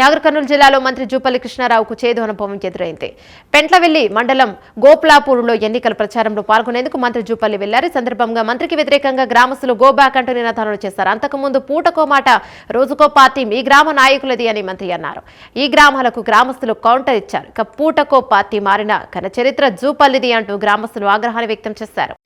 నాగర్ కర్నూలు జిల్లాలో మంత్రి జూపల్లి కృష్ణారావుకు చేదు అనుభవం ఎదురైంది. పెంట్లవెల్లి మండలం గోప్లాపూర్లో ఎన్నికల ప్రచారంలో పాల్గొనేందుకు మంత్రి జూపల్లి వెళ్లారు. ఈ సందర్భంగా మంత్రికి వ్యతిరేకంగా గ్రామస్తులు గోబ్యాక్ అంటూ నినాదాలు చేశారు. అంతకుముందు పూటకో మాట రోజుకో పార్టీ మీ గ్రామ నాయకులది అని మంత్రి అన్నారు. ఈ గ్రామాలకు గ్రామస్తులు కౌంటర్ ఇచ్చారు. ఇక పూటకో పార్టీ మారిన ఘన చరిత్ర జూపల్లిది అంటూ గ్రామస్తులు ఆగ్రహాన్ని వ్యక్తం చేశారు.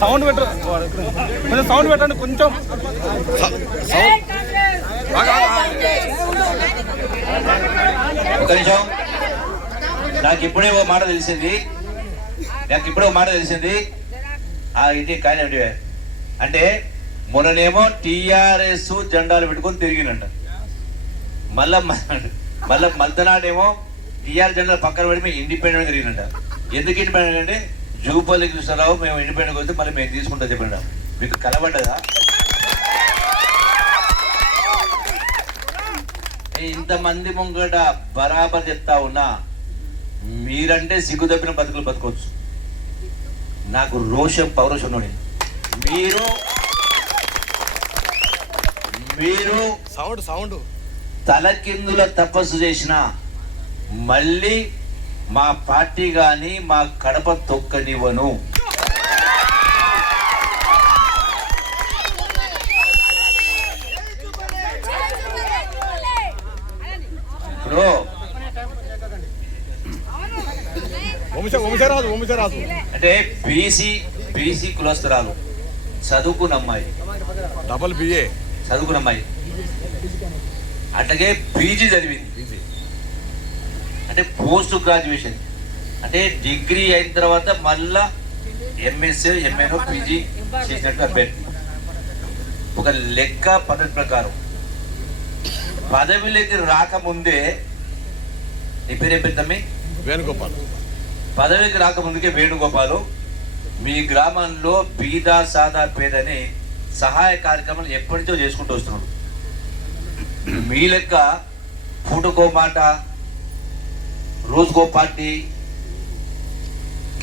సౌండ్ పెట్టండి, కొంచెం సౌండ్ పెట్టండి, కొంచెం ఒక నిమిషం. నాకు ఇప్పుడే ఓ మాట తెలిసింది. ఇది కాయలు అంటే మొన్ననేమో టీఆర్ఎస్ జెండాలు పెట్టుకొని తిరిగినంట, మళ్ళా మల్తనాడేమో టీఆర్ జెండాలు పక్కన పెట్టి మేము ఇండిపెండెంట్ తిరిగినంట. ఎందుకు ఇండిపెండెంట్ అంటే జూపల్లి కృష్ణారావు మేము ఇండిపెండెంట్ వస్తే మళ్ళీ మేము తీసుకుంటా చెప్పండి. మీకు కలబడ్డదా? ఇంతమంది ముంగట బరాబర్ చెప్తా ఉన్నా, మీరంటే సిగ్గు తప్పిన బతుకులు బతకొచ్చు. నాకు రోషం పౌరుషం నుండి మీరు సౌండ్ తలకిందుల తపస్సు చేసిన మళ్ళీ మా పార్టీ గాని మా కడప తొక్కనివ్వను. ఇప్పుడు అంటే బీసీ కులస్తురాలు చదువుకున్న అమ్మాయి, డబుల్ బిఏ చదువుకున్న అమ్మాయి, అట్లాగే పీజీ చదివింది, అంటే పోస్ట్ గ్రాడ్యుయేషన్, అంటే డిగ్రీ అయిన తర్వాత మళ్ళా ఎంఎస్సీ ఎంఏనో పీజీ చేసినట్టు అభ్యర్థి. ఒక లెక్క పద్ధతి ప్రకారం పదవిలోకి రాకముందే, నీ పేరు పెద్దమ్మి వేణుగోపాల్, పదవికి రాకముందుకే వేణుగోపాలు మీ గ్రామంలో బీద సాదా పేదని సహాయ కార్యక్రమాలు ఎప్పటి నుంచో చేసుకుంటూ వస్తున్నాడు. మీ లెక్క పూటకో మాట రోజుకో పార్టీ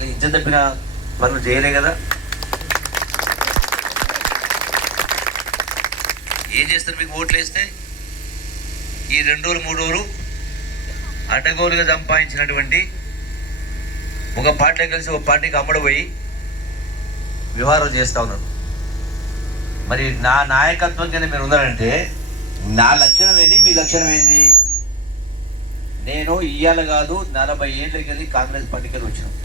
ఇజ్జత్ తప్పిన పనులు చేయలే కదా. ఏం చేస్తారు? మీకు ఓట్లు వేస్తే ఈ 2 రోజులు 3 రోజులు అడ్డగోలుగా సంపాదించినటువంటి ఒక పార్టీ కలిసి ఒక పార్టీకి అమ్మడిపోయి వ్యవహారం చేస్తూ ఉన్నారు. మరి నా నాయకత్వం కింద మీరు ఉన్నారంటే నా లక్షణం ఏంటి, మీ లక్షణం ఏంటి? నేను ఇయ్యాల కాదు 40 ఏళ్ళకి వెళ్ళి కాంగ్రెస్ పార్టీకి వెళ్ళి వచ్చినాను.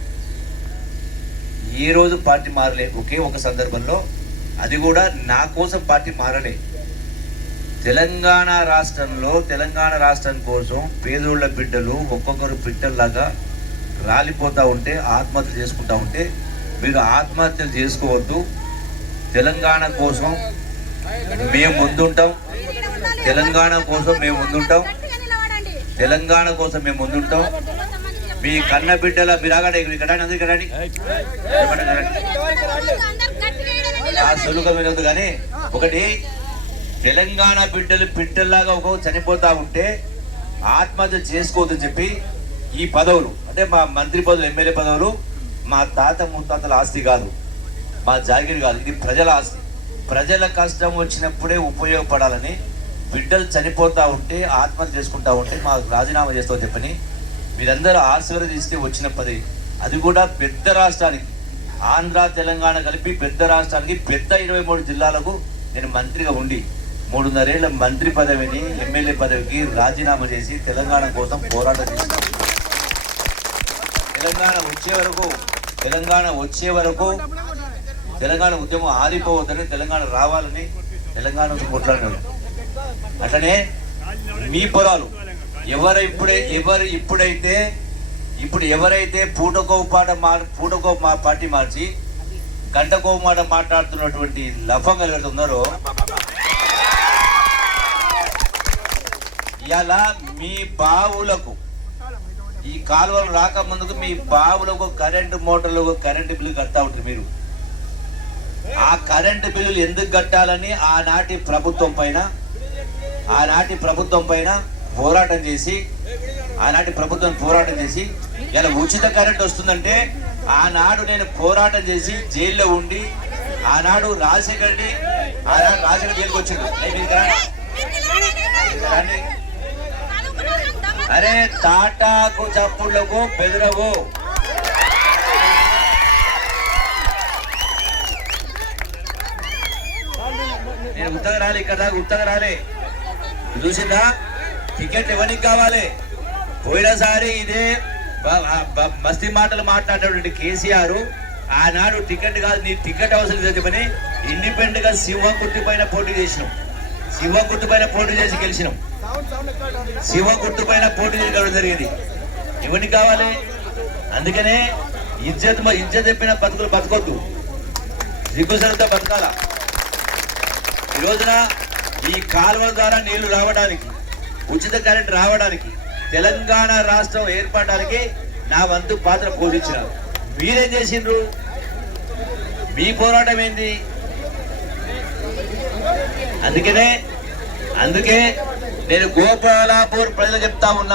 ఏ రోజు పార్టీ మారలే. ఒకే ఒక సందర్భంలో, అది కూడా నా కోసం పార్టీ మారలే. తెలంగాణ రాష్ట్రం కోసం పేదోళ్ళ బిడ్డలు ఒక్కొక్కరు బిడ్డల్లాగా రాలిపోతూ ఉంటే, ఆత్మహత్యలు చేసుకుంటూ ఉంటే, మీరు ఆత్మహత్యలు చేసుకోవద్దు. తెలంగాణ కోసం మేము ముందుంటాం, తెలంగాణ కోసం మేము ముందుంటాం. మీ కన్న బిడ్డల మీరాగండి ఇక్కడ ఆ సులుక మీద కానీ ఒకటి, తెలంగాణ బిడ్డల్లాగా ఒక చనిపోతా ఉంటే ఆత్మహత్య చేసుకోవద్దని చెప్పి ఈ పదవులు, అంటే మా మంత్రి పదవులు, ఎమ్మెల్యే పదవులు మా తాత ముత్తాతల ఆస్తి కాదు, మా జాగిరి కాదు, ఇది ప్రజల ఆస్తి. ప్రజల కష్టం వచ్చినప్పుడే ఉపయోగపడాలని, బిడ్డలు చనిపోతూ ఉంటే ఆత్మహత్య చేసుకుంటా ఉంటే మాకు రాజీనామా చేస్తామని చెప్పని మీరందరూ ఆశీర్వదిస్తే వచ్చిన పదవి. అది కూడా పెద్ద రాష్ట్రానికి, ఆంధ్ర తెలంగాణ కలిపి పెద్ద రాష్ట్రానికి, పెద్ద 23 జిల్లాలకు నేను మంత్రిగా ఉండి 3.5 ఏళ్ల మంత్రి పదవిని, ఎమ్మెల్యే పదవికి రాజీనామా చేసి తెలంగాణ కోసం పోరాటం చేస్తాను. తెలంగాణ వచ్చే వరకు తెలంగాణ ఉద్యమం ఆరిపోవద్దని, తెలంగాణ రావాలని తెలంగాణ కొట్లాడినాడు. అట్లనే మీ పొలాలు ఎవరైతే పూటకో పార్టీ మార్చి గంటకో మాట మాట్లాడుతున్నటువంటి లఫంగా ఉన్నారో ఇలా మీ బావులకు ఈ కాలువలు రాకముందుకు మీ బావులకు కరెంటు మోటార్లకు కరెంటు బిల్లు కడతా ఉంటారు మీరు. ఆ కరెంటు బిల్లులు ఎందుకు కట్టాలని ఆనాటి ప్రభుత్వం పైన పోరాటం చేసి ఇలా ఉచిత కరెంట్ వస్తుందంటే ఆనాడు నేను పోరాటం చేసి జైల్లో ఉండి ఆనాడు రాజశేఖర్ జైలుకి వచ్చిండు. అరే తాటాకు చప్పుళ్లకు బెదరవు. నేను ఉత్తగా రాలే, ఇక్కడ దాకా ఉత్తగా రాలే. చూసిందా టికెట్ ఎవరికి కావాలి? పోయినసారి ఇదే మస్తీ మాటలు మాట్లాడేటువంటి కేసీఆర్ ఆనాడు టికెట్ కాదు, నీ టికెట్ అవసరం చెప్పని ఇండిపెండెంట్ గా సింహం గుర్తు పైన పోటీ చేసినాం. సింహం గుర్తు పైన పోటీ చేసి గెలిచినాం. సింహం గుర్తు పైన పోటీ చేయడం జరిగింది. ఎవరికి కావాలి? అందుకనే ఇజ్జత్ చెప్పిన బతుకులు బతకొద్దు, దిగ్గుసలతో బతకాల. ఈ రోజున ఈ కాలువల ద్వారా నీళ్లు రావడానికి, ఉచిత కరెంట్ రావడానికి, తెలంగాణ రాష్ట్రం ఏర్పడడానికి నా వంతు పాత్ర పోషించినారు. మీరేం చేసిండ్రు? మీ పోరాటం ఏంది? అందుకే నేను గోపాలాపూర్ ప్రజలు చెప్తా ఉన్నా.